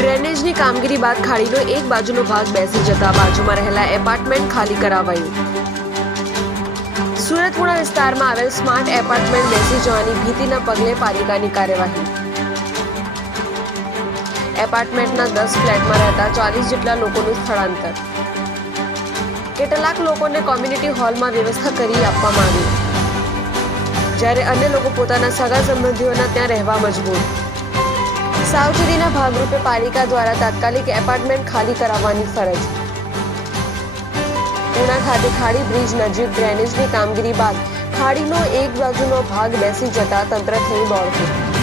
કામગીરી બાદ ખાડીનો એક બાજુનો ભાગ બેસી જતા બાજુમાં રહેલા એપાર્ટમેન્ટ ખાલી કરાવાયું. સુરતપુરા વિસ્તારમાં આવેલ સ્માર્ટ એપાર્ટમેન્ટ બેસી જવાની ભીતિના પગલે પાલિકાની કાર્યવાહી. એપાર્ટમેન્ટના દસ ફ્લેટમાં રહેતા ચાલીસ જેટલા લોકોનું સ્થળાંતર. કેટલાક લોકોને કોમ્યુનિટી હોલમાં વ્યવસ્થા કરી આપવામાં આવી. જ્યારે અન્ય લોકો પોતાના સગા સંબંધીઓના ત્યાં રહેવા મજબૂર. સાવચેતીના ભાગરૂપે પાલિકા દ્વારા તાત્કાલિક એપાર્ટમેન્ટ ખાલી કરાવવાની ફરજ. ઉના ખાતે ખાડી બ્રિજ નજીક ડ્રેનેજની કામગીરી બાદ ખાડીનો એક બાજુનો ભાગ બેસી જતા તંત્ર થઈ દોડતું